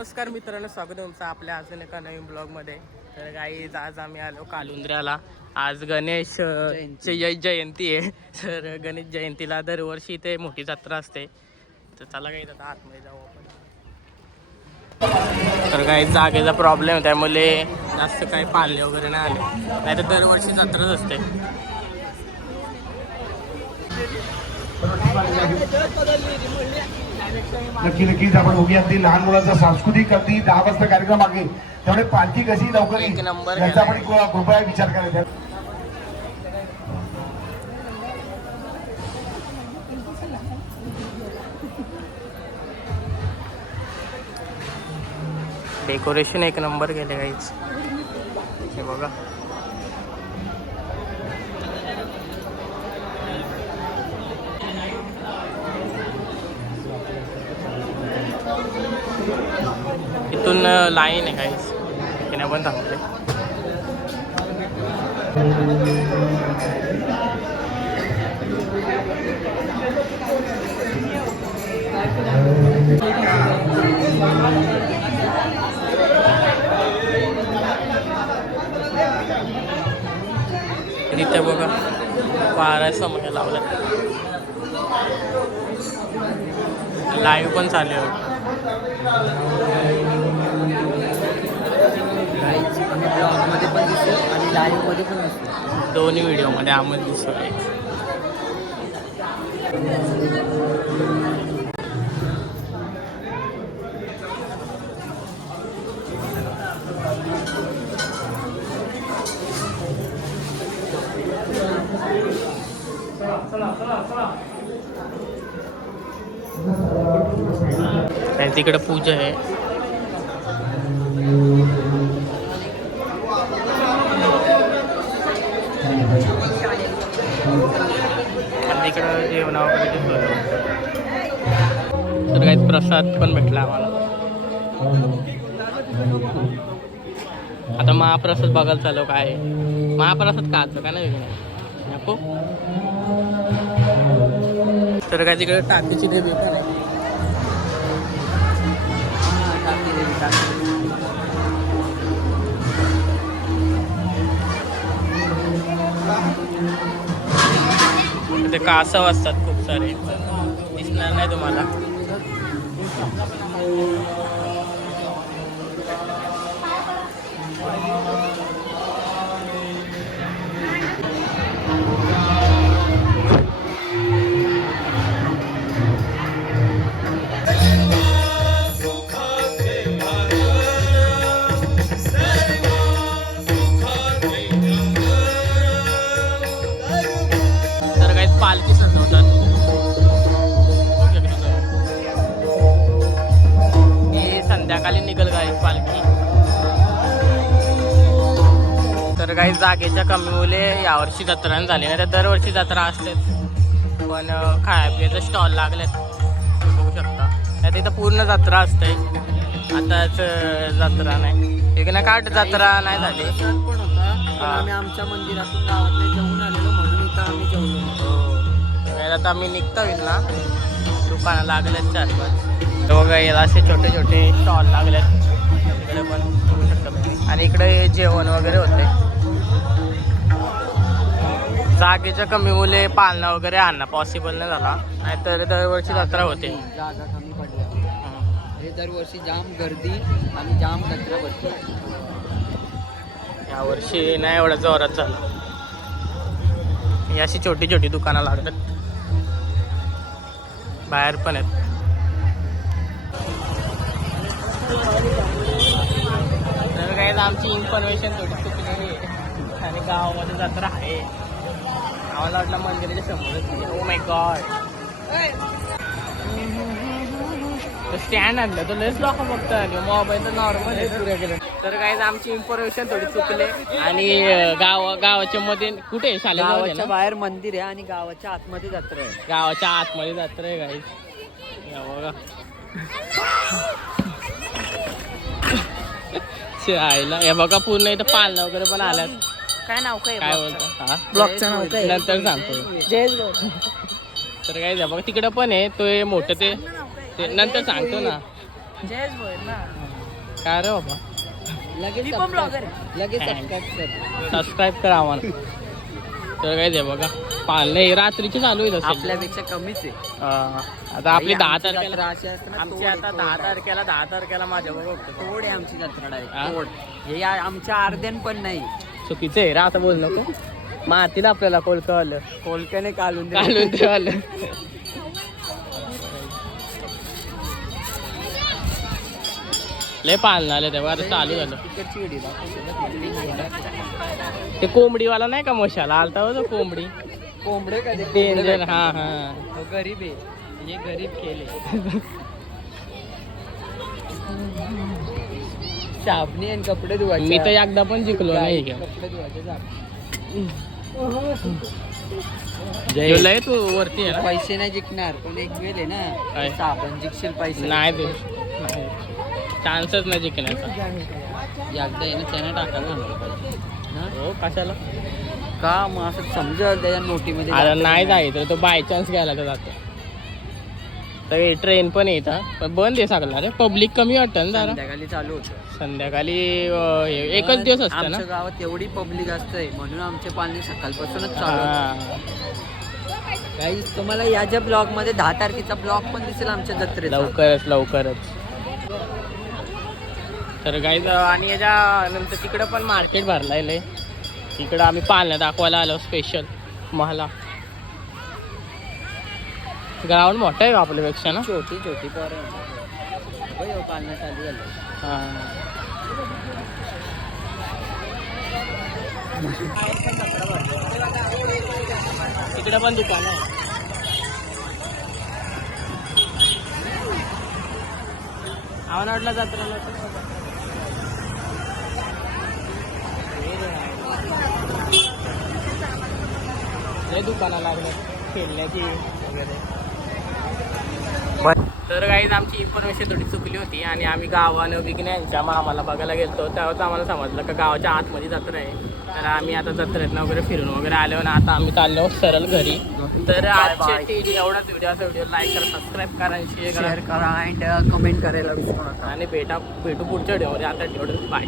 नमस्कार मित्रांनो स्वागत आहे तुमचं आपल्या अजून एका नवीन ब्लॉगमध्ये. तर काही आज आम्ही आलो कालुंद्र्याला. आज गणेश ची जय- जयंती आहे. तर गणेश जयंतीला दरवर्षी इथे मोठी जत्रा असते. तर चला काही आता आतमध्ये जाऊ आपण. तर काही जागेचा प्रॉब्लेम आहे. त्यामुळे जास्त काही पाळले वगैरे नाही आले. नाही तर दरवर्षी जत्राच असते. नक्की नक्कीच आपण बघूया अगदी लहान मुलांचा सांस्कृतिक अगदी दहा वाजता कार्यक्रम आहे. त्यामुळे पालखी कशी लवकर याचा. आपण कृ- कृपया विचार करायचा डेकोरेशन एक नंबर केले काहीच हे बघा. इथून लाईन आहे काहीच तिने पण थांबले तिथे बघा बारा समय लावलं लाईव्ह पण चालू आहे लाईव्हमध्ये पण दिसतो दोन्ही व्हिडिओमध्ये तिकडे पूजा आहे. आणि तिकडं जेवण वगैरे घेतलं तर काही प्रसाद पण भेटला आम्हाला. आता महाप्रसाद बघायला चालू काय? महाप्रसाद काचं का नाही नको. तर काय तिकडे टाकीची देवी पण आहे ते कासव असतात खूप सारे. दिसणार नाही तुम्हाला. तर काही जागेच्या कमीमुळे यावर्षी जत्रा नाही झाली नाही तर दरवर्षी जत्रा असतेच. पण अं, खाया पियाचे स्टॉल लागलेत. बघू शकता. नाही तिथं पूर्ण जत्रा असते. आताच जत्रा नाही. ना काट जत्रा नाही झाली. पण होता. हा. आम्ही आमच्या मंदिरातून गावातले जेवून आलेलो म्हणून इथं आम्ही जेवलो तर आता आम्ही निघतो ना दुकानं लागलेत चार पाच. तर बघा याला असे छोटे छोटे स्टॉल लागलेत. इकडे पण बघू शकता आणि इकडे जेवण वगैरे होते. जागेच्या कमी मुले पालणं वगैरे आणणं पॉसिबल नाही झाला. नाहीतर दरवर्षी जत्रा होते. जागा कमी पडल्या. हे दरवर्षी जाम गर्दी आणि जाम कचरा भरतो यावर्षी नाही एवढा जोरात झाला. ही अशी छोटी छोटी दुकानं लागतात. बाहेर पण आहेत. तर काय आमची इन्फॉर्मेशन थोडी चुकलेली आहे आणि गावामध्ये जत्रा आहे. आम्हाला वाटलं मंदिराच्या समोरच ओ माय गॉड स्टँड आणलं. तर लेस लोक फक्त मोबाईल तर नॉर्मल आहे तर काय आमची इन्फॉर्मेशन थोडी चुकले. आणि गाव गावाच्या मध्ये कुठे आहे? गावाच्या? बाहेर मंदिर आहे आणि गावाच्या आतमध्ये जत्रा आहे. गावाच्या आतमध्ये जत्रा आहे गाईस या बघा. शे, आईला हे बघा पूर्ण इथं पालणं वगैरे पण आल्यात. काय नाव काय काय बोलतो? हा? ब्लॉगचं नाव काय नंतर सांगतो. जयेश तर काय द्या बघा तिकडं पण आहे तो हे मोठं ते ते नंतर सांगतो ना. जयेश भोयर ना? काय रे बाबा? मी पण. सबस्क्राईब कर. आम्हाला. तर काय ते बघा पाळणे रात्रीचे चालू आहेत असेल. आपल्यापेक्षा कमीच आहे. हा. आता आपली दहा आमची तारखेला जत्रा अशी असते ना, आमची तोड आहे, आता तोड. दहा आहे. तारखेला दहा तारखेला माझ्या बरोबर तोड आहे आमची जत्रा हा? तोड. हे आमच्या अर्ध्यान पण नाही. चुकीचं आहे. रे आता बोल नको. मारतील आपल्याला कोलकं आलं कोलक्याने काढून दे. घालून ते आलं लय पाळणं आलं तेव्हा. आता चालू झालं. ते कोंबडीवाला नाही का मशाला? आलता हो तो कोंबडी. कोंबडे का डेंजर. हा हा. तो गरीब आहे. हे गरीब केले. साबणी आणि कपडे धुवायचे मी तर एकदा पण जिंकलो नाही कपडे धुवायचे साबण. जय लय तू वरती आहे ना. पैसे नाही जिंकणार पण एक वेळ आहे काय? ना साबण जिंकशील पैसे नाही ते चान्सच नाही जिंकण्याचा. एकदा आहे ना त्याने टाकायला आणलं पाहिजे ना? हो? कशाला? का मग असं समजेल त्याच्या नोटीमध्ये अरे नाही. जायचं तो बाय चान्स घ्यायला तर जातो तर ट्रेन पण येत. पण बंद आहे सगळं. रे पब्लिक कमी वाटतं ना जरा. संध्याकाळी चालू होतं. संध्याकाळी अं, हे- एकच दिवस असतं ना? आमच्या गावात एवढी पब्लिक असते म्हणून आमचे पाणी सकाळपासूनच चालू. हा. काही तुम्हाला याच्या ब्लॉगमध्ये दहा तारखेचा ब्लॉग पण दिसेल आमच्या जत्रेचा. लवकरच लवकरच. तर काही आणि याच्या नंतर तिकडं पण मार्केट भरलाय लय. तिकडं आम्ही पालण्या दाखवायला आलो स्पेशल मला ग्राउंड मोठं आहे आपल्यापेक्षा ना? छोटी छोटी पोरं बघ पालना चालू झालं. हा. तिकडे पण दुकान आहे. आव्हान वाटला जत्रा लय दुकानं लागलं खेळण्याची वगैरे. तर काहीच आमची इन्फॉर्मेशन थोडी चुकली होती आणि आम्ही गावानं विज्ञानच्या मामाला बघायला गेलतो. तेव्हाच आम्हाला समजलं का गावाच्या आतमध्ये जत्रा आहे. तर आम्ही आता जत्रेतनं वगैरे फिरून वगैरे आलो आणि आता आम्ही चाललो सरळ घरी. तर आजच्या टी एवढाच व्हिडिओ व्हिडिओ लाईक करा सबस्क्राईब करा शेअर करा. अँड कमेंट करायला विसरू नका. आणि भेटा भेटू पुढच्या व्हिडिओमध्ये आता तेवढं बाय